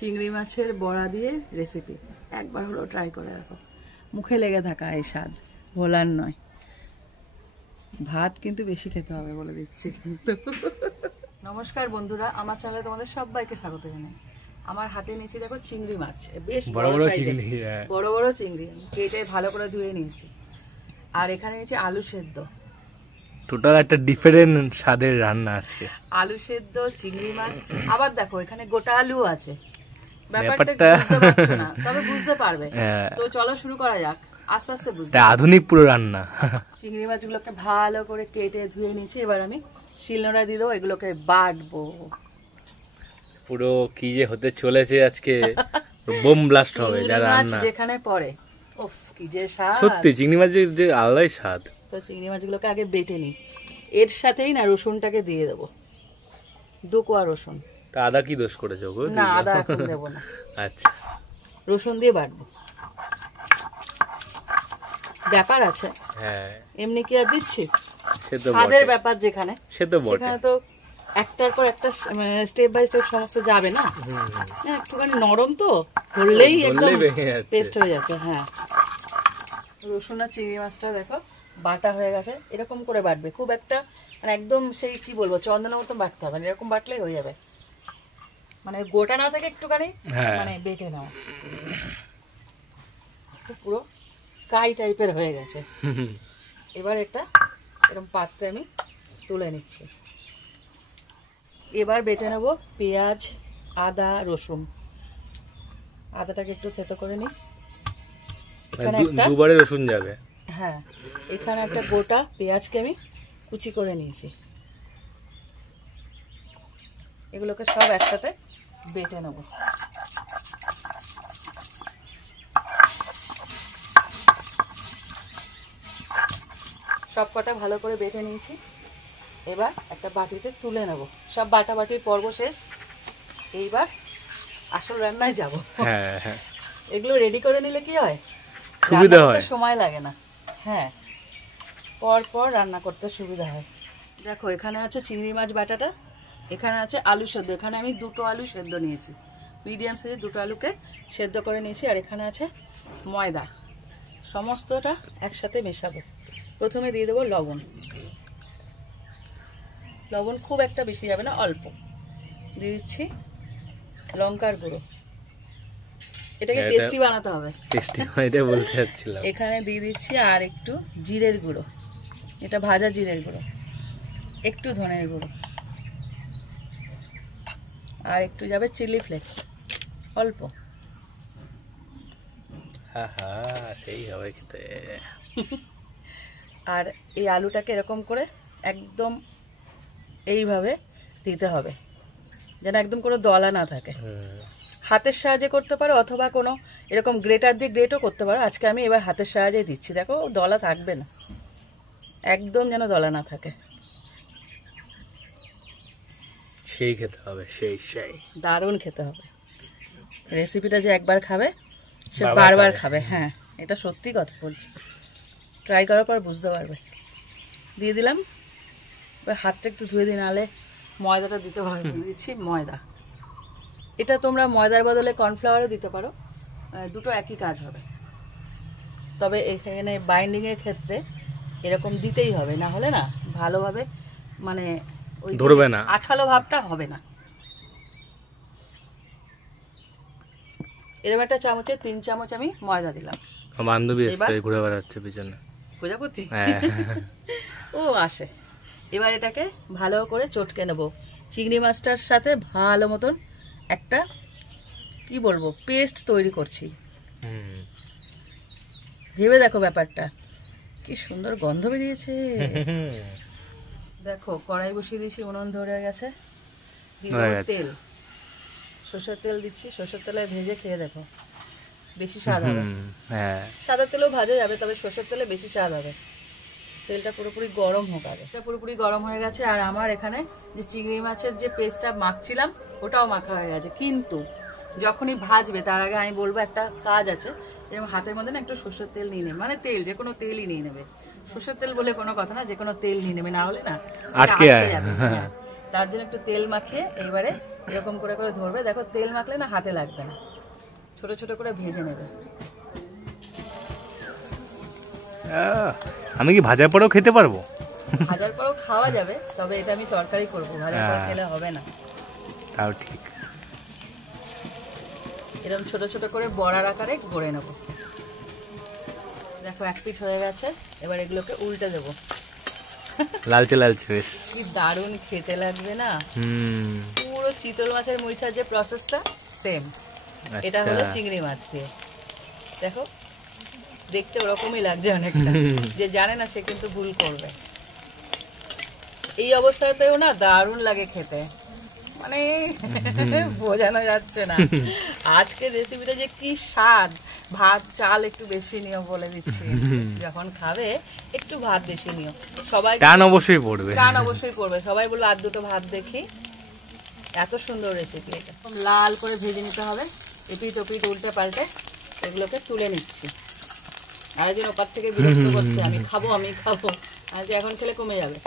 চিংড়ি মাছের বড়া দিয়ে রেসিপি একবার হলো ট্রাই করে দেখো, মুখে লেগে থাকা এই স্বাদ ভোলার নয়। ভাত কিন্তু বেশি খেতে হবে বলে দিচ্ছি কিন্তু। নমস্কার বন্ধুরা, আমার চ্যানেলে তোমাদের সবাইকে স্বাগত জানাই। আমার হাতে নিয়েছি দেখো চিংড়ি মাছ, বেশ বড় বড় চিংড়ি, বড় বড় চিংড়ি কেটে ভালো করে ধুয়ে নিয়েছি। আর এখানে নিয়েছি আলু সেদ্ধ। টোটাল একটা ডিফারেন্ট স্বাদের রান্না আছে। আলু সেদ্ধ, চিংড়ি মাছ, আবার দেখো এখানে গোটা আলু আছে। ব্যাপারটা বুঝতে পারছো না, তবে বুঝতে পারবে। তো চলো শুরু করা যাক, আস্তে আস্তে বুঝতে। আধুনিক পুরো রান্না। চিংড়ি মাছগুলোকে ভালো করে কেটে ধুয়ে নিয়েছি। এবার আমি শিলনোড়া দিয়ে দেবো, এগুলোকে বাটবো। পুরো কি যে হতে চলেছে আজকে, বোম ব্লাস্ট হবে যারা রান্না যেখানে পড়ে। উফ কি যে স্বাদ, সত্যি চিংড়ি মাছের যে আলাদাই স্বাদ। তো চিংড়ি মাছগুলোকে আগে বেটে নিই, এর সাথেই না রসুনটাকে দিয়ে দেবো, 2 কোয়া রসুন। তা আদা কি দোষ করেছো গো? না আদা এখন দেবো না। আচ্ছা, রসুন দিয়ে বাটবো। ব্যাপার আছে, হ্যাঁ এমনি কি আর দিচ্ছি, সে তো স্বাদের ব্যাপার যেখানে, সে তো বটে। সেখানে তো একটার পর একটা স্টেপ বাই স্টেপ সমস্ত যাবে না। একটুখানি নরম তো ধরলেই একদম পেস্ট হয়ে যাচ্ছে। হ্যাঁ, রসুন আর চিংড়ি মাছটা দেখো বাটা হয়ে গেছে। এরকম করে বাটবে, খুব একটা মানে একদম সেই কি বলবো চন্দনের মতন বাটতে হবে না, এরকম বাটলেই হয়ে যাবে। মানে গোটা না থেকে একটুখানি মানে বেটে নাও, পুরো কাই টাইপের হয়ে গেছে। এবার এটা এরকম পাত্রে আমি তুলে নিচ্ছি। এবার বেটে নেব পেঁয়াজ, আদা, রসুন। আদাটাকে একটু থেতো করে নিই, দুবারে রসুন যাবে। হ্যাঁ, এখানে একটা গোটা পেঁয়াজকে আমি কুচি করে নিয়েছি। এগুলোকে সব একসাথে বেটে নেব। সব কটা ভালো করে বেটে নিয়েছি। এবার একটা বাটিতে তুলে নেব। সব বাটাবাটির পর্ব শেষ, এইবার আসল রান্নায় যাব। এগুলো রেডি করে নিলে কি হয়, সুবিধা হয়, সময় লাগে না। হ্যাঁ, পর পর রান্না করতে সুবিধা হয়। দেখো এখানে আছে চিংড়ি মাছ বাটাটা, এখানে আছে আলু সেদ্ধ। এখানে আমি 2টো আলু সেদ্ধ নিয়েছি, মিডিয়াম সাইজের 2টো আলুকে সেদ্ধ করে নিয়েছি। আর এখানে আছে ময়দা, সমস্তটা একসাথে মেশাবো। প্রথমে দিয়ে দেবো লবণ। লবণ খুব একটা বেশি যাবে না, অল্প দিয়ে দিচ্ছি। লঙ্কার গুঁড়ো, এটাকে টেস্টি বানাতে হবে, টেস্টি এটা বলতে যাচ্ছিলাম। এখানে দিয়ে দিচ্ছি আর একটু জিরের গুঁড়ো, এটা ভাজা জিরের গুঁড়ো, একটু ধনের গুঁড়ো, আর একটু যাবে চিলি ফ্লেক্স, অল্প। সেই হবে খেতে। আর এই আলুটাকে এরকম করে একদম এইভাবে দিতে হবে, যেন একদম কোনো দলা না থাকে। হাতের সাহায্যে করতে পারো অথবা কোনো এরকম গ্রেটার দিয়ে গ্রেটও করতে পারো। আজকে আমি এবার হাতের সাহায্যে দিচ্ছি, দেখো দলা থাকবে না, একদম যেন দলা না থাকে। সেই খেতে হবে, সেই সেই দারুণ খেতে হবে। রেসিপিটা যে একবার খাবে সে বারবার খাবে। হ্যাঁ, এটা সত্যি কথা বলছি, ট্রাই করার পর বুঝতে পারবে। দিয়ে দিলাম, এবার হাতটা একটু ধুয়ে দিই, নাহলে ময়দাটা দিতে পারবে। দিচ্ছি ময়দা, এটা তোমরা ময়দার বদলে কর্নফ্লাওয়ারও দিতে পারো, দুটো একই কাজ হবে। তবে এখানে বাইন্ডিংয়ের ক্ষেত্রে এরকম দিতেই হবে, না হলে না ভালোভাবে মানে ওই ধরবে না, আঠালো ভাবটা হবে না। এরকম একটা চামচে 3 চামচ আমি ময়দা দিলাম। বান্ধবী এসছে, ঘুরে বেড়াচ্ছে পিছনে, প্রজাপতি ও আসে। এবার এটাকে ভালো করে চটকে নেব। চিংড়ি মাছটার সাথে ভালো মতন একটা কি বলবো পেস্ট তৈরি করছি। ভেবে দেখো ব্যাপারটা, কি সুন্দর গন্ধ বেরিয়েছে। দেখো কড়াই বসিয়ে দিয়েছি, উনুন ধরে গেছে। তেল, সরষের তেল দিচ্ছি। সরষের তেলে ভেজে খেয়ে দেখো, বেশি স্বাদ হবে। সাদা তেলেও ভাজা যাবে, তবে সরষের তেলে বেশি স্বাদ হবে। তেলটা পুরোপুরি গরম হোক আগে। এটা পুরোপুরি গরম হয়ে গেছে। আর আমার এখানে যে চিংড়ি মাছের যে পেস্টটা মাখছিলাম ওটাও মাখা হয়ে গেছে। কিন্তু যখনই ভাজবে তার আগে আমি বলবো একটা কাজ আছে, যেরকম হাতের মধ্যে না একটু সরষের তেল নিয়ে নেবে, মানে তেল যে কোনো তেলই নিয়ে নেবে। সরষের তেল বলে কোনো কথা না, যে কোনো তেল নিয়ে নেবে, না হলে না আটকে যাবে। তার জন্য একটু তেল মাখিয়ে এইবারে এরকম করে করে ধরবে, দেখো তেল মাখলে না হাতে লাগবে না, ছোট ছোট করে ভেজে নেবে। আমি কি ভাজার পরেও খেতে পারবো? ভাজার পরেও খাওয়া যাবে, তবে এটা আমি তরকারি করবো, ভাজার পর খেলে হবে না। তাও ঠিক। এরকম ছোট ছোট করে বড়ার আকারে গড়ে নেবো। দেখো এক পিঠ হয়ে গেছে, এবার এগুলোকে উল্টে দেবো। লালচে লালচে বেশ কি দারুণ খেতে লাগবে না। পুরো চিতল মাছের মুইঠার যে প্রসেসটা সেম, এটা হলো চিংড়ি মাছ দিয়ে। দেখো দেখতে ওরকমই লাগছে অনেকটা, যে জানে না সে কিন্তু ভুল করবে। এই অবস্থাতেও না দারুণ লাগে খেতে, মানে বোঝানো যাচ্ছে না। আজকে রেসিপিটা যে কি স্বাদ। ভাত চাল একটু বেশি নিও বলে দিচ্ছি, যখন খাবে একটু ভাত বেশি নিও। সবাই টান অবশ্যই পড়বে, টান অবশ্যই পড়বে। সবাই বললো আর দুটো ভাত দেখি। এত সুন্দর রেসিপি এটা, লাল করে ভেজে নিতে হবে। এপিট ওপিট উল্টে পাল্টে এগুলোকে তুলে নিচ্ছি। আরেকজন ওপার থেকে বিরক্ত করছে, আমি খাবো আমি খাবো। আর যে এখন খেলে কমে যাবে।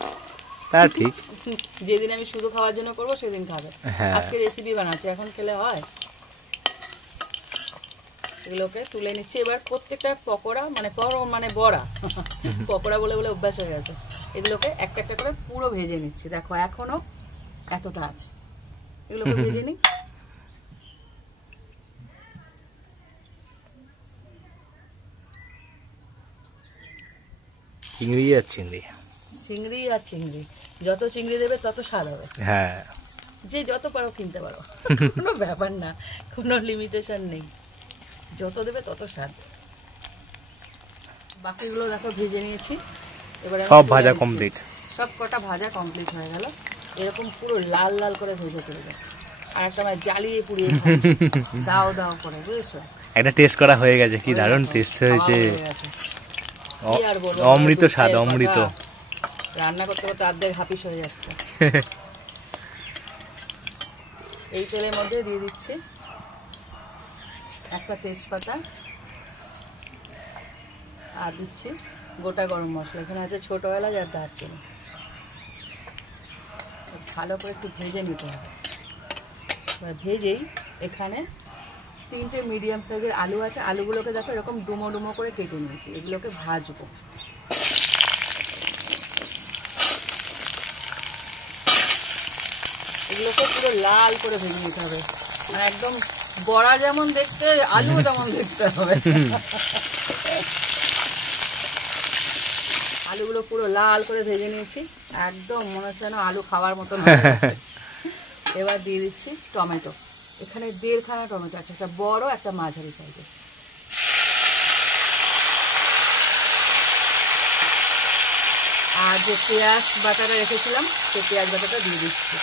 তা ঠিক, যেদিন আমি শুধু খাওয়ার জন্য করবো সেদিন খাবে। আজকে রেসিপি বানাচ্ছি, এখন খেলে হয়? এগুলোকে তুলে নিচ্ছি। এবার প্রত্যেকটা পকোড়া মানে বড়া পকোড়া বলে বলে অভ্যাস হয়ে গেছে। এগুলোকে একটা একটা করে পুরো ভেজে নিচ্ছি। দেখো এখনো এতটা আছে, এগুলোকে ভেজে নিই। চিংড়ি আর চিংড়ি, চিংড়ি আর চিংড়ি, যত চিংড়ি দেবে তত স্বাদ হবে। হ্যাঁ, যে যত পারো কিনতে পারো, কোনো ব্যাপার না, কোনো লিমিটেশন নেই, যত দেবে তত স্বাদ। বাকিগুলো দেখো ভেজে নিয়েছি। এবারে সব ভাজা কমপ্লিট, সব কটা ভাজা কমপ্লিট হয়ে গেল। এরকম পুরো লাল লাল করে ভেজে তুলবে। আর একটা আমার জ্বালিয়ে পুড়িয়ে খাচ্ছি, দাও দাও করে, বুঝেছো? একটা টেস্ট করা হয়ে গেছে, কি দারুণ টেস্ট হয়েছে। অমৃত স্বাদ, অমৃত। রান্না করতে করতে অর্ধেক হাপিস হয়ে যাচ্ছে। এই তেলের মধ্যে দিয়ে দিচ্ছি একটা তেজপাতা, আর দিচ্ছি গোটা গরম মশলা। এখানে আছে ছোট এলাচ আর দারচিনি। ভালো করে একটু ভেজে নিতে হবে। ভেজেই এখানে 3টে মিডিয়াম সাইজের আলু আছে। আলুগুলোকে দেখো এরকম ডুমো ডুমো করে কেটে নিয়েছি। এগুলোকে ভাজবো। এগুলোকে পুরো লাল করে ভেজে নিতে হবে, মানে একদম বড়া যেমন দেখতে, আলুও তেমন দেখতে হবে। আলুগুলো পুরো লাল করে ভেজে নিয়েছি, একদম মনে হচ্ছে না আলু খাওয়ার মতন হয়ে গেছে। এবার দিয়ে দিচ্ছি টমেটো। এখানে 1.5খানা টমেটো আছে, একটা বড় একটা মাঝারি সাইজের। আর যে পেঁয়াজ বাটাটা রেখেছিলাম সেই পেঁয়াজ বাটাটা দিয়ে দিচ্ছি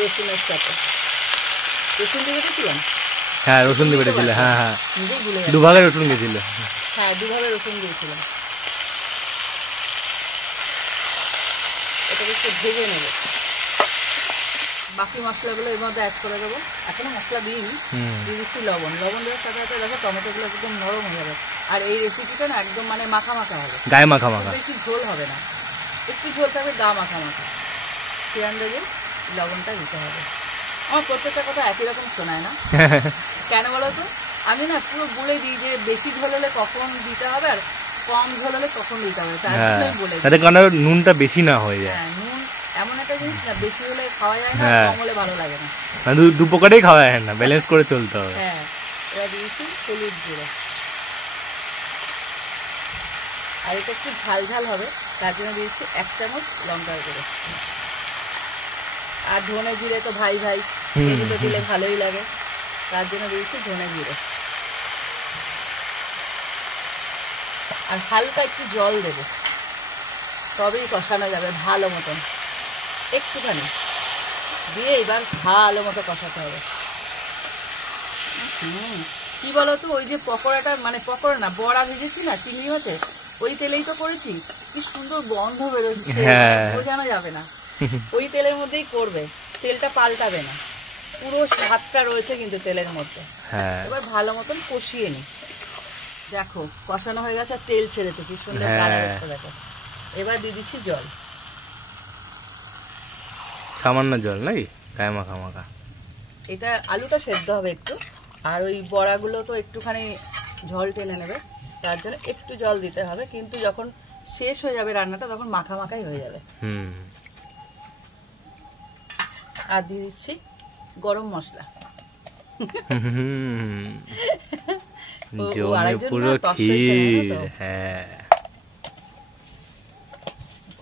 রসুনের সাথে। রসুন দিয়ে রেখেছিলাম, হ্যাঁ রসুন দিয়ে বেটেছিল, হ্যাঁ হ্যাঁ নিজেই ভুলে গেছি। দুভাগে রসুন গেছিল, হ্যাঁ 2ভাগে রসুন দিয়েছিলাম। এটাকে একটু ভেজে নেব। বাকি মশলাগুলো এর মধ্যে অ্যাড করে দেবো। এখনো মশলা দিইনি, দিয়ে দিচ্ছি লবণ। লবণ দেওয়ার সাথে সাথে দেখো টমেটোগুলো একদম নরম হয়ে যাবে। আর এই রেসিপিটা না একদম মানে মাখা মাখা হবে, গায়ে মাখা মাখা, বেশি ঝোল হবে না, একটু ঝোল থাকবে, গা মাখা মাখা। সেই আন্দাজে লবণটা দিতে হবে। আমার প্রত্যেকটা কথা একই রকম শোনায় না কেন বলো তো? আমি না পুরো বলে দিই যে বেশি ঝোল হলে কখন দিতে হবে আর কম ঝোল হলে কখন দিতে হবে, তার জন্য আমি বলে দিই। তাতে কারণ নুনটা বেশি না হয়ে যায়। হ্যাঁ, নুন এমন একটা জিনিস না, বেশি হলে খাওয়া যায় না, কম হলে ভালো লাগে না। দু প্রকারেই খাওয়া যায় না, ব্যালেন্স করে চলতে হবে। হ্যাঁ, এবার দিয়েছি হলুদ গুঁড়ো। আর এটা একটু ঝাল ঝাল হবে, তার জন্য দিয়েছি 1 চামচ লঙ্কার গুঁড়ো। আর ধনে জিরে তো ভাই ভাই, এগুলো দিলে ভালোই লাগে, তার জন্য দিয়েছি ধনে জিরে। আর হালকা একটু জল দেবো, তবেই কষানো যাবে ভালো মতন। একটুখানি দিয়ে এবার ভালো মতো কষাতে হবে। কি বলতো, ওই যে পকোড়াটা, মানে পকোড়া না, বড়া ভেজেছি না চিংড়ি মাছে, ওই তেলেই তো করেছি, কি সুন্দর গন্ধ বেরোচ্ছে, বোঝানো যাবে না। ওই তেলের মধ্যেই করবে, তেলটা পাল্টাবে না, পুরো স্বাদটা রয়েছে কিন্তু তেলের মধ্যে। এবার ভালো মতন কষিয়ে নি। দেখো কষানো হয়ে গেছে, তেল ছেড়েছে, কি সুন্দর কালার এসেছে দেখো। এবার দিয়ে দিচ্ছি জল, সামান্য জল নাকি, গায়ে মাখা মাখা। এটা আলুটা সেদ্ধ হবে একটু, আর ওই বড়াগুলো তো একটুখানি ঝোল টেনে নেবে, তার জন্য একটু জল দিতে হবে, কিন্তু যখন শেষ হয়ে যাবে রান্নাটা তখন মাখা মাখাই হয়ে যাবে। আর দিয়ে দিচ্ছি গরম মশলা। পুরো ক্ষীর। হ্যাঁ,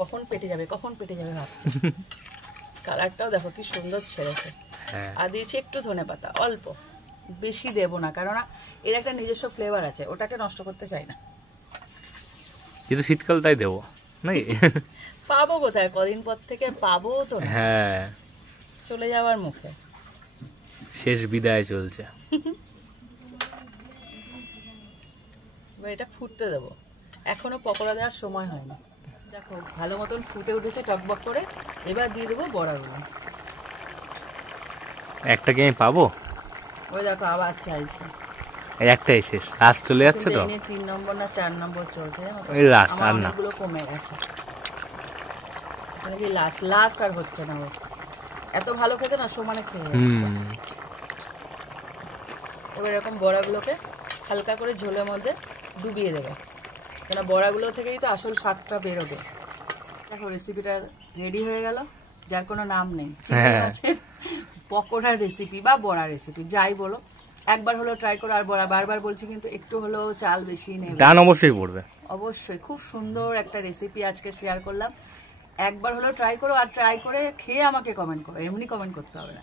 কখন পেটে যাবে কখন পেটে যাবে ভাবছি। কালারটাও দেখো কি সুন্দর ছেড়েছে। আর দিয়েছি একটু ধনেপাতা, অল্প, বেশি দেব না, কারণ এর একটা নিজস্ব ফ্লেভার আছে, ওটাকে নষ্ট করতে চাই না। যেহেতু শীতকাল তাই দেবো নাকি? পাবো কোথায়, কদিন পর থেকে পাবো তো। হ্যাঁ, চলে যাওয়ার মুখে, শেষ বিদায় চলছে। এবার এটা ফুটতে দেবো, এখনো পকোড়া দেওয়ার সময় হয়নি। দেখো ভালো মতন ফুটে উঠেছে টকবক করে। এবার দিয়ে দেবো বড়াগুলো। একটা কি আমি পাবো? ওই দেখো আবার চাইছে। একটাই শেষ, লাস্ট চলে যাচ্ছে তো। 3 নম্বর না 4 নম্বর চলছে, ওই লাস্ট আর না, অনেকগুলো কমে গেছে। মানে কি লাস্ট আর হচ্ছে না, এত ভালো খেতে না সমানে খেয়ে যাচ্ছে। এবার এরকম বড়াগুলোকে হালকা করে ঝোলের মধ্যে ডুবিয়ে দেবে, কেন বড়াগুলো থেকেই তো আসল স্বাদটা বেরোবে। দেখো রেসিপিটা রেডি হয়ে গেল, যার কোনো নাম নেই, পকোড়ার রেসিপি বা বড়া রেসিপি যাই বলো, একবার হলো ট্রাই করো। আর বড়া বারবার বলছি, কিন্তু একটু হলো চাল বেশি নেবে, ডান অবশ্যই পড়বে। অবশ্যই খুব সুন্দর একটা রেসিপি আজকে শেয়ার করলাম। একবার হলো ট্রাই করো, আর ট্রাই করে খেয়ে আমাকে কমেন্ট করো, এমনি কমেন্ট করতে হবে না।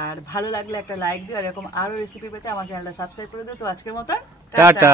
আর ভালো লাগলে একটা লাইক দিও, আর এরকম আরো রেসিপি পেতে আমার চ্যানেলটা সাবস্ক্রাইব করে দিও। তো আজকের মতো টাটা।